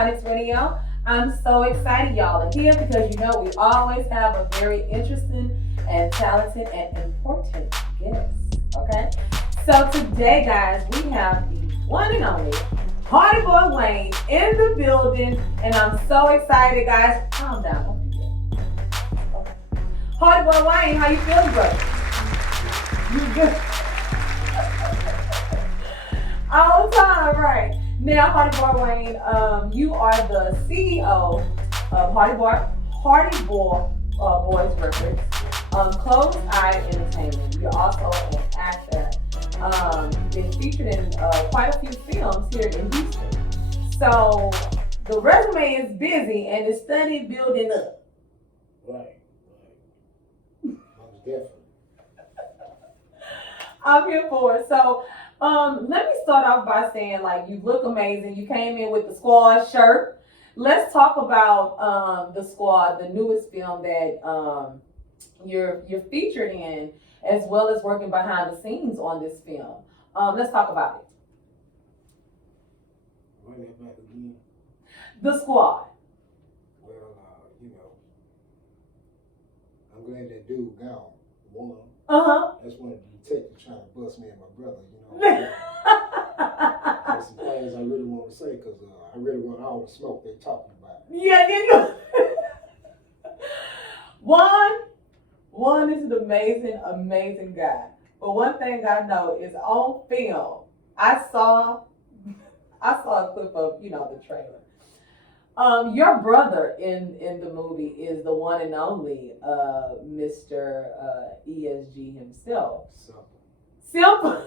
Iconix Radio. I'm so excited y'all are here because you know we always have a very interesting and talented and important guest. Okay? So today, guys, we have the one and only Hardy Boy Wayne in the building, and I'm so excited, guys. Calm down. Okay. Hardy Boy Wayne, how you feeling, brother? You good? All the time, right? Now, Hardy Boy Wayne, you are the CEO of Hardy Boy Boys Records, Closed Eye Entertainment. You're also an actor. Been featured in quite a few films here in Houston. So the resume is busy and it's steady building up. Right. Most definitely. I'm here for it. So let me start off by saying, like, you look amazing. You came in with the Squad shirt. Let's talk about the Squad, the newest film that you're featured in, as well as working behind the scenes on this film. Let's talk about it. Run that back again. The Squad. Well, I'm glad that dude gone. One. That's one of the detectives trying to bust me and my brother, There's some things I really want to say because I really want all the smoke they're talking about. Yeah, you know. One is an amazing guy. But one thing I know is on film, I saw a clip of, the trailer. Your brother in the movie is the one and only Mr. ESG himself. Simple.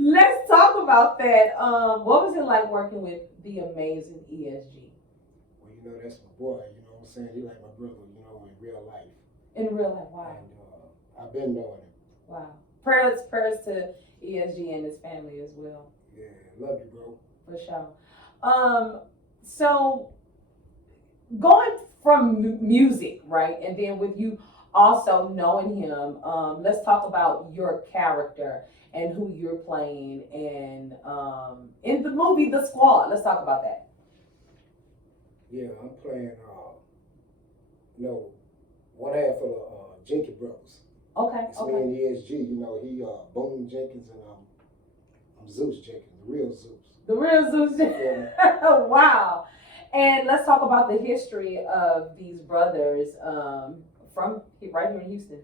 Let's talk about that. What was it like working with the amazing ESG? Well, that's my boy, what I'm saying? He like my brother, in real life. In real life, wow. And I've been knowing him. Wow. Prayers to ESG and his family as well. Yeah, love you, bro. For sure. So going from music, right, and then with you also knowing him, let's talk about your character and who you're playing and in the movie The Squad. Let's talk about that. Yeah, I'm playing one half of the Jenkins brothers. Okay. It's me and ESG, he Boone Jenkins and I'm Zeus Jenkins, the real Zeus. The real Zeus. Yeah. Wow. And let's talk about the history of these brothers from right here in Houston.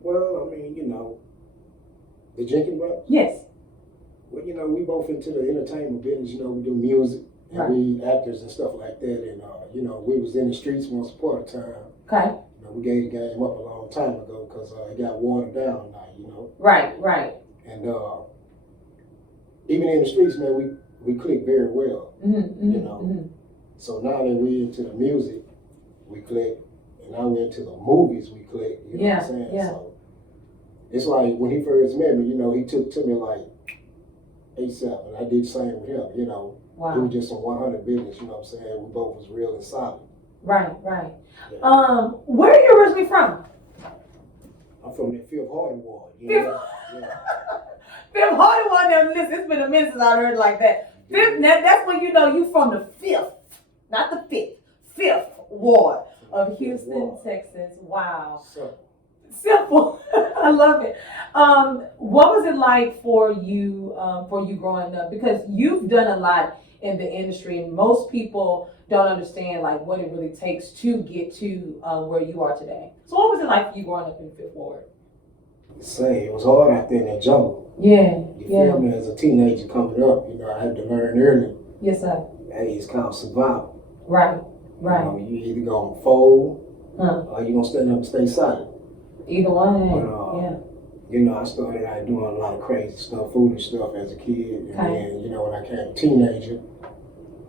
Well, the Jenkins brothers? Yes. Well, we both into the entertainment business, we do music and right. We actors and stuff like that. And, we was in the streets once upon a time. Okay. We gave the game up a long time ago because it got watered down now, Right. And even in the streets, man, we click very well, Mm-hmm. So now that we into the music, we click, and now we're into the movies, we click. You know what I'm saying? Yeah. So it's like when he first met me, he took to me like ASAP, and I did the same with him. Wow. He was just on 100 business. You know what I'm saying? We both was real and solid. Right. Yeah. Where are you originally from? I'm from the Fifth Hardy Ward. Yeah. Fifth Hardy Ward. Now, listen, it's been a minute since I heard it like that. Fifth. Now, that's when you from the fifth, not the fifth Ward of Houston, Texas. Wow. Simple. I love it. What was it like for you growing up? Because you've done a lot in the industry, and most people don't understand like what it really takes to get to where you are today. So what was it like for you growing up in Fifth Ward? Say it was hard out there in that jungle. Yeah. You feel me? As a teenager coming up, I had to learn early. Yes, sir. Hey, it's called survival. Right. You either gonna fold or you gonna stand up and stay silent. Either one. Yeah. I started out doing a lot of crazy stuff, foolish stuff as a kid, and then when I became a teenager,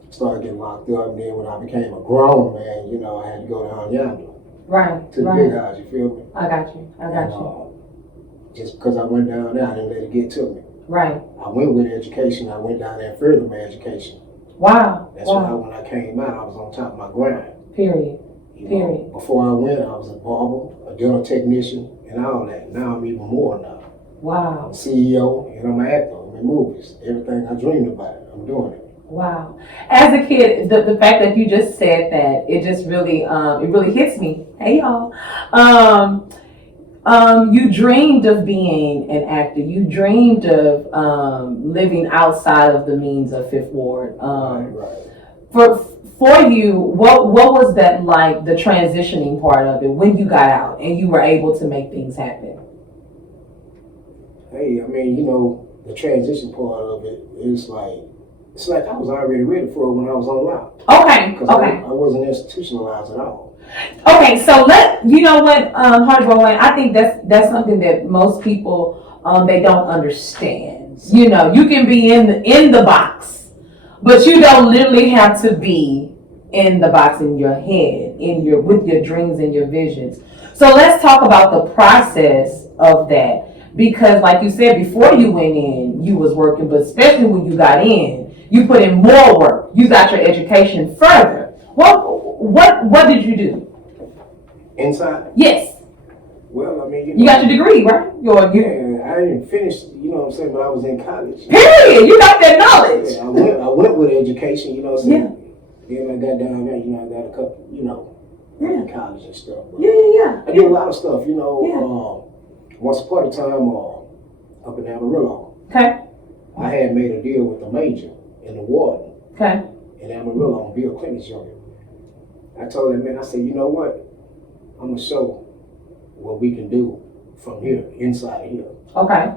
started getting locked up, and then when I became a grown man, I had to go down yonder. Right. To the big house, you feel me? I got you. Just because I went down there, I didn't let it get to me. Right. I went with education. I went down there and furthered my education. Wow. That's why when I came out, I was on top of my grind. Period. Before I went, I was a barber, a dental technician, and all that. Now I'm even more now. Wow. I'm a CEO, and I'm an actor. I'm in movies. Everything I dreamed about. I'm doing it. Wow. As a kid, the fact that you just said that, it just really it really hits me. Hey y'all. You dreamed of being an actor. You dreamed of living outside of the means of Fifth Ward. Right. For you, what was that like, the transitioning part of it when you got out and you were able to make things happen? Hey, I mean, the transition part of it is like, it's like I was already ready for it when I was on lock. Okay. Because Okay. I wasn't institutionalized at all. Okay. So you know what, Hardy Boy, I think that's something that most people they don't understand. You know, you can be in the box, but you don't literally have to be in the box in your head, with your dreams and your visions. So let's talk about the process of that, because like you said, before you went in, you was working, but especially when you got in, you put in more work. You got your education further. What did you do? Inside? Yes. Well, I mean, you got your degree, right? Yeah, I didn't finish, what I'm saying, but I was in college. Period. You got that knowledge. Yeah, I went with education, what I'm saying. Yeah. Then I got down there, I got a couple, in college and stuff. But Yeah. I did a lot of stuff, once upon a time, up in Amarillo. Okay. I had made a deal with the major and the warden. Okay. In Amarillo on Bill Clinton's unit. I told that man, I said, you know what? I'm going to show what we can do from here, inside here. Okay.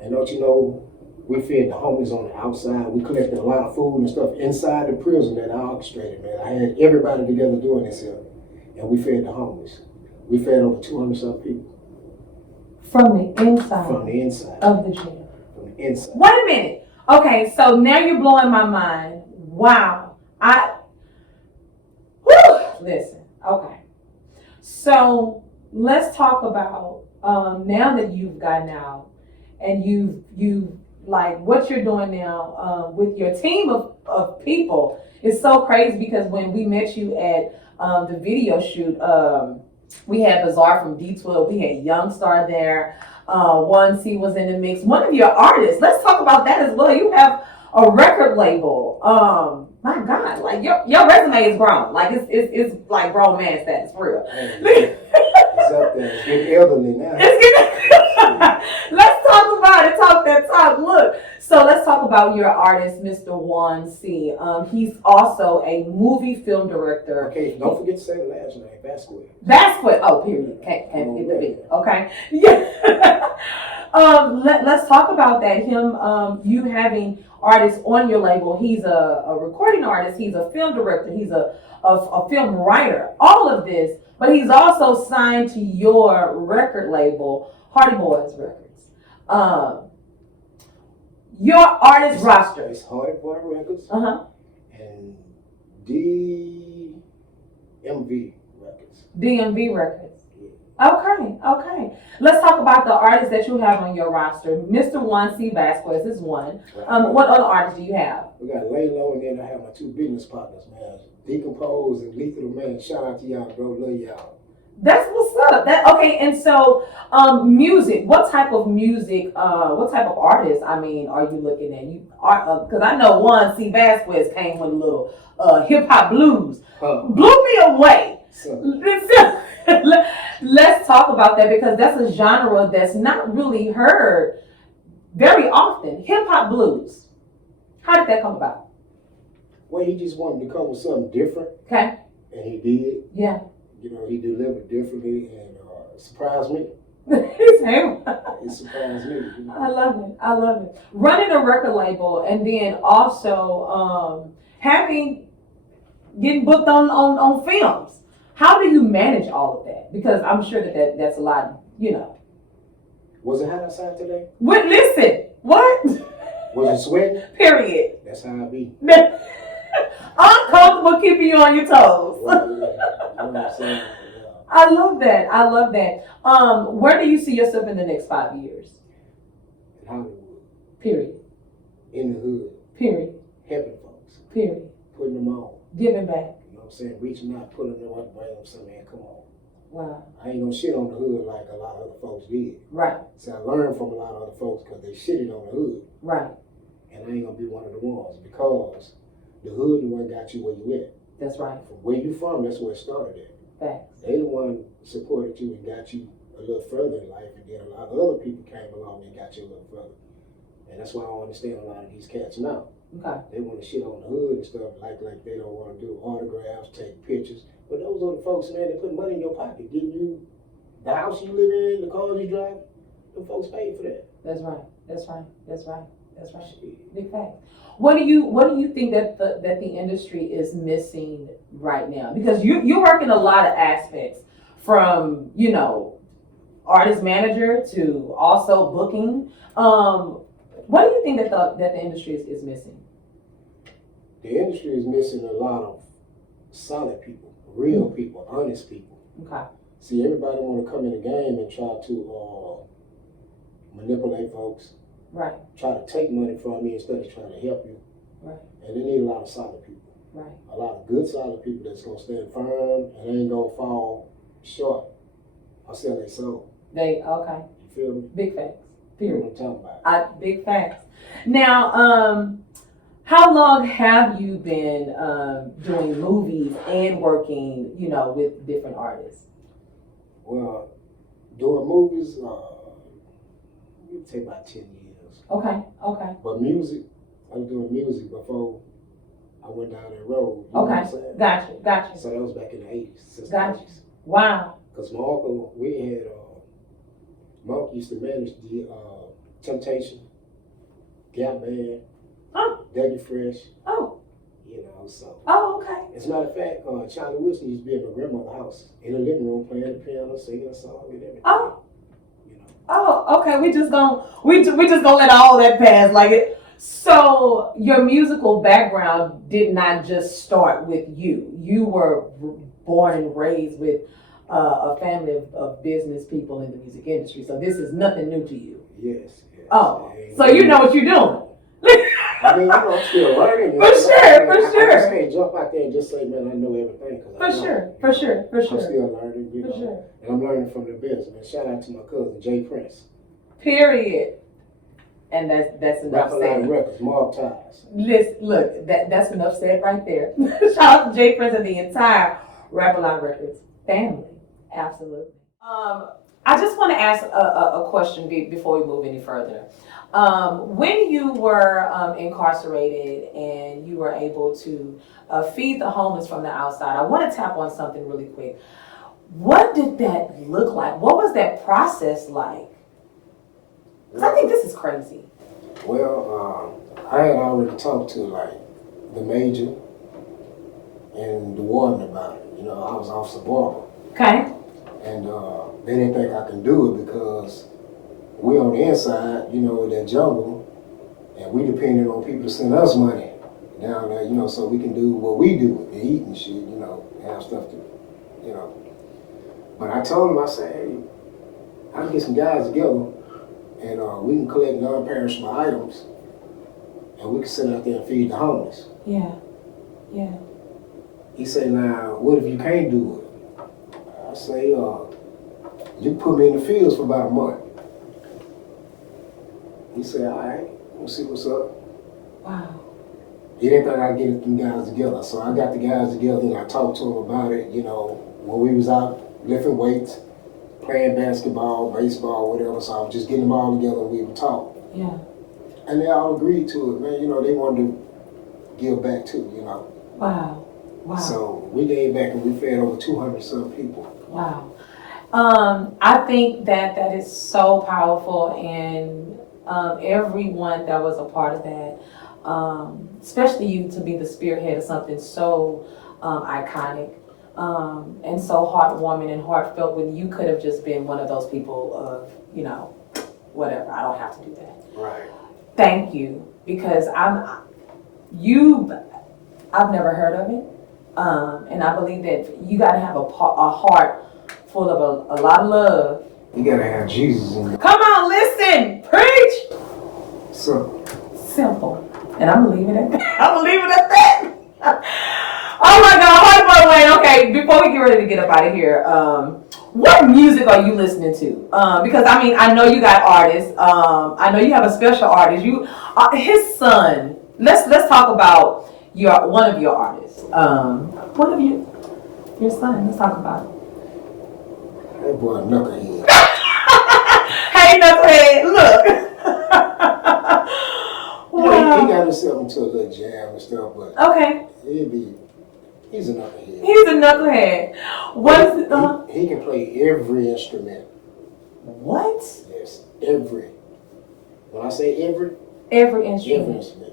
And don't you know, we fed the homeless on the outside. We collected a lot of food and stuff inside the prison that I orchestrated, man. I had everybody together doing this here. And we fed the homeless. We fed over 200-some people. From the inside? From the inside. Of the jail? From the inside. Wait a minute. Okay, so now you're blowing my mind. Wow. Listen, okay. So let's talk about now that you've gotten out and you've like what you're doing now with your team of people. It's so crazy because when we met you at the video shoot, we had Bazaar from D12, we had Youngstar there, 1C was in the mix. One of your artists, let's talk about that as well. You have a record label. My God, like your resume is grown. Like it's like grown man status for real. It's up there. It's getting elderly now. Let's talk about it. Talk that talk. Look. So let's talk about your artist, Mr. 1C. He's also a movie film director. Okay, don't forget to say the last name, Vasquez. Vasquez. Oh, period. Can't forget the big. Okay. Yeah. Let's talk about that. You having artists on your label. He's a recording artist. He's a film director. He's a film writer. All of this, but he's also signed to your record label, Hardy Boys Records. Your artist roster. It's Hardy Boy Records. And DMV Records. DMV Records. Okay. Let's talk about the artists that you have on your roster. Mr. 1C Vasquez is one. Right. What other artists do you have? We got Lay Low, and then I have my two business partners, man. Decompose and Lethal the Man. Shout out to y'all, bro. Love y'all. That's what's up. Okay, and so music. What type of music? What type of artists? I mean, are you looking at? Because I know 1C Vasquez came with a little hip hop blues. Blew me away. Let's talk about that because that's a genre that's not really heard very often. Hip hop blues. How did that come about? Well, he just wanted to come with something different. Okay. And he did. Yeah. He delivered differently and surprised me. It surprised me. I love it. Running a record label and then also getting booked on films. How do you manage all of that? Because I'm sure that's a lot, Was it hot outside today? What? Listen, what? Was it sweating? Period. That's how I be. Uncomfortable keeping you on your toes. Yeah. I love that. Where do you see yourself in the next 5 years? In Hollywood. Period. In the hood. Period. Helping folks. Period. Putting them on. Giving back. You know what I'm saying? Reaching out, pulling them up, bringing them some, man, come on. Wow. I ain't gonna shit on the hood like a lot of other folks did. Right. So I learned from a lot of other folks because they shitted on the hood. Right. and I ain't gonna be one of the ones because the hood the one got you where you at. That's right. From where you from, that's where it started at. Facts. They the one supported you and got you a little further in life, and then a lot of other people came along and got you a little further. And that's why I don't understand a lot of these cats now. Okay. They want to shit on the hood and stuff like they don't want to do autographs, take pictures. But those are the folks, man, that put money in your pocket, getting you the house you live in, the cars you drive. Them folks paid for that. That's right. That's right. That's right. That's right. Shit. Big fact. What do you think that the industry is missing right now? Because you work in a lot of aspects, from artist manager to also booking. What do you think that the industry is missing? The industry is missing a lot of solid people, real people, honest people. Okay. See, everybody want to come in the game and try to manipulate folks. Right. Try to take money from you instead of trying to help you. Right. And they need a lot of solid people. Right. A lot of good solid people that's gonna stand firm and ain't gonna fall short or sell their soul. Okay. You feel me? Big facts. You know Period. what I'm talking about. Big facts. Now, how long have you been doing movies and working, with different artists? Well, doing movies, it take about 10 years. Okay. But music, I was doing music before I went down that road. You know what I'm saying? Gotcha. So that was back in the 80s, since Gotcha. the 80s. Wow. Because my uncle, we had, my uncle used to manage the Temptation, Gap Band, Oh. Dougie Fresh, Oh. so. Oh, okay. As a matter of fact, Charlie Wilson used to be at my grandmother's house in the living room playing the piano, singing a song and everything. Oh. Oh, okay. We just gonna let all that pass like it. So your musical background did not just start with you. You were born and raised with a family of business people in the music industry. So this is nothing new to you. Yes. Oh, so you know what you're doing. I mean, I'm still learning. For sure. I just can't jump out there and just say, man, I know everything. For sure. I'm still learning, For sure. And I'm learning from the best, man. Shout out to my cousin, Jay Prince. Period. And that's enough said. Records, Mob Ties. Look, that's enough said right there. Shout out to Jay Prince and the entire Rap A Lot Records family. Absolutely. I just want to ask a question before we move any further. When you were incarcerated and you were able to feed the homeless from the outside, I want to tap on something really quick. What did that look like? What was that process like? Because I think this is crazy. Well, I had already talked to the major and the warden about it. I was Officer Barber. Okay. And they didn't think I can do it because we on the inside, with that jungle, and we depended on people to send us money down there, so we can do what we do and eat and shit, have stuff to, But I told them, I said, hey, I can get some guys together and we can collect non-perishable items and we can sit out there and feed the homeless. Yeah. He said, now, what if you can't do it? I say, you put me in the fields for about a month. He said, all right, we'll see what's up. Wow. He didn't think I'd get them guys together. So I got the guys together and I talked to them about it, when we was out lifting weights, playing basketball, baseball, whatever. So I was just getting them all together and we would talk. Yeah. And they all agreed to it, man. They wanted to give back too, Wow. So we gave back and we fed over 200 some people. Wow. I think that is so powerful, and everyone that was a part of that, especially you to be the spearhead of something so iconic and so heartwarming and heartfelt, when you could have just been one of those people of, whatever, I don't have to do that. Right. Thank you, because I've never heard of it, and I believe that you got to have a heart full of a lot of love. You gotta have Jesus in you. Come on, listen, preach. Simple. And I'm gonna leave it at that. Oh my God, wait. Okay, before we get ready to get up out of here, What music are you listening to? Because I mean, I know you got artists. I know you have a special artist. His son. Let's talk about one of your artists. One of your son. Let's talk about it. That boy Knucklehead. Hey, Knucklehead, look. Wow. He got himself into a little jam and stuff, but okay. He's a knucklehead. He's a knucklehead. He can play every instrument. What? Yes, every. When I say every instrument. Every instrument.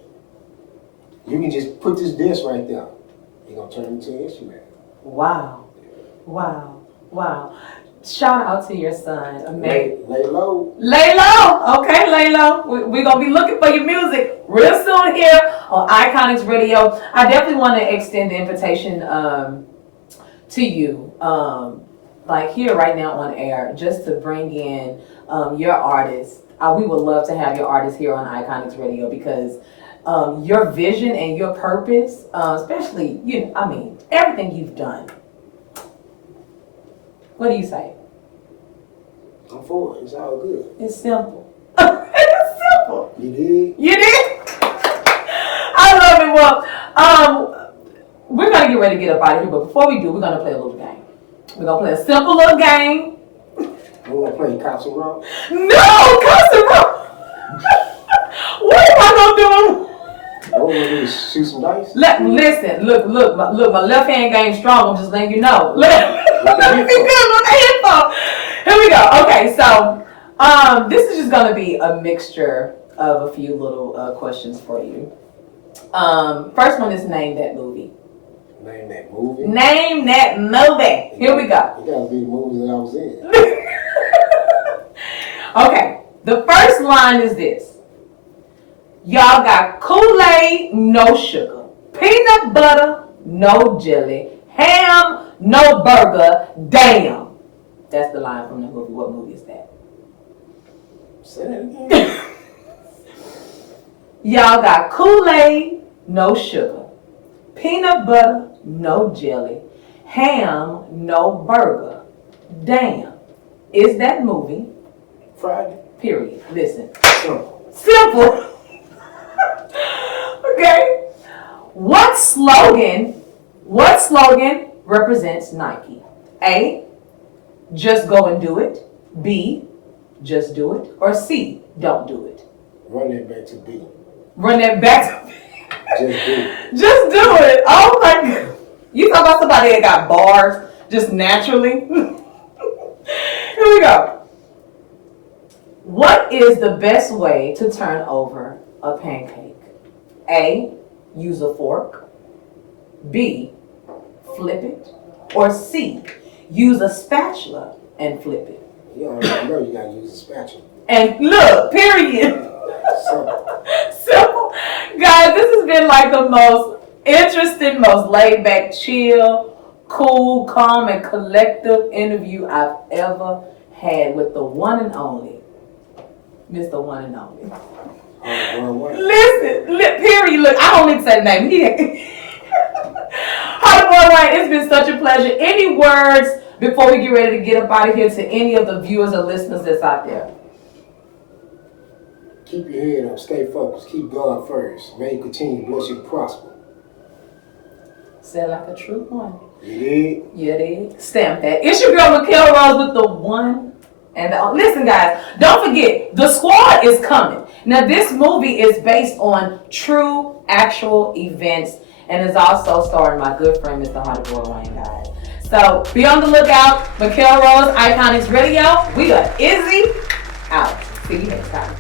You can just put this disc right there. You're going to turn it into an instrument. Wow. Wow. Wow. Shout out to your son. Amazing. Lay low. Lay low. Okay, lay low. We're going to be looking for your music real soon here on Iconix Radio. I definitely want to extend the invitation to you, like here right now on air, just to bring in your artists. We would love to have your artists here on Iconix Radio because your vision and your purpose, especially, everything you've done. What do you say? I'm for it. It's all good. It's simple. It's simple. You did? You did? I love it. Well, we're going to get ready to get up out of here, but before we do, we're going to play a little game. We're going to play a simple little game. We're going to play Cops and Rock? No, Cops and Rock. What am I going to do? What we're going to do is shoot some dice? Listen, look, my left hand game strong. I'm just letting you know. Let me be good on the headphone. Here we go. Okay, so this is just going to be a mixture of a few little questions for you. First one is name that movie. Name that movie? Name that movie. Here we go. It got to be the movies that I was in. Okay, the first line is this. Y'all got Kool-Aid, no sugar. Peanut butter, no jelly. Ham, no burger. Damn. That's the line from the movie. What movie is that? Say that again. Y'all got Kool-Aid, no sugar. Peanut butter, no jelly. Ham, no burger. Damn. Is that movie? Friday. Period. Listen. Simple. Okay. What slogan represents Nike? A, just go and do it. B, just do it. Or C, don't do it. Run that back to B. Run that back to B. Just do it. Just do it. Oh my God. You talk about somebody that got bars just naturally. Here we go. What is the best way to turn over a pancake? A, use a fork. B, flip it. Or C, use a spatula and flip it. You already know you gotta use a spatula. And look, period. Simple. Guys, this has been like the most interesting, most laid back, chill, cool, calm, and collective interview I've ever had with the one and only Mr. One and Only. Listen, period. Look, I don't need to say the name. Hollywood Wayne, it's been such a pleasure. Any words before we get ready to get up out of here to any of the viewers or listeners that's out there? Keep your head up, stay focused, keep God first. May He continue to bless you and prosper. Said like a true one. You did? You did. Stamp that. It's your girl, Mikhail Rose, with the one and the only. Listen, guys, don't forget, The Squad is coming. Now, this movie is based on true, actual events and is also starring my good friend, Mr. Hollywood Wayne, guys. So, be on the lookout. Mikhail Rose, Iconix Radio. We are Izzy out. See you next time.